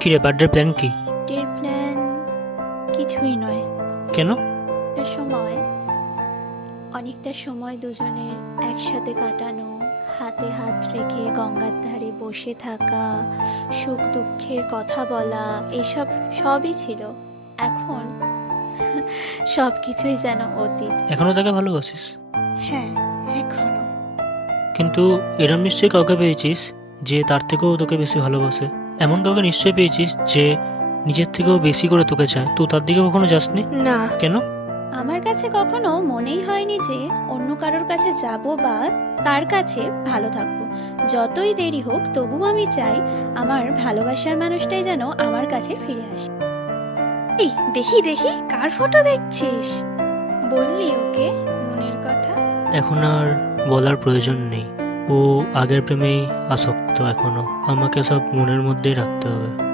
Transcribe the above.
কি রে, birthday plan কি? ডের প্ল্যান কিছুই নয়। কেন? একটা সময়, অনেকটা সময় দুজনের একসাথে কাটানো, হাতে হাত রেখে গঙ্গার ধারে বসে থাকা, সুখ দুঃখের কথা বলা, এসব সবই ছিল। এখন সব কিছুই যেন অতীত। এখনো তাকে ভালোবাসিস? হ্যাঁ, এখনো। কিন্তু এরম নিশ্চয়ই কাউকে পেয়েছিস যে তার থেকেও তোকে বেশি ভালোবাসে। এমন কাউকে নিশ্চয়ই পেয়েছিস যে নিজের থেকেও বেশি করে তোকে চায়। তো তার দিকে কখনো যাসনি? না, কেন? আমার কাছে কখনো মনেই হয়নি যে অন্য কারোর কাছে যাব বা তার কাছে ভালো থাকবো। যতই দেরি হোক তবুও আমি চাই আমার ভালোবাসার মানুষটাই যেন আমার কাছে ফিরে আসে। এই দেখি দেখি কার ফটো দেখছিস? বললি ওকে মনের কথা? এখন আর বলার প্রয়োজন নেই। ও আগের প্রেমেই আসক্ত এখনো। আমাকে সব মনের মধ্যেই রাখতে হবে।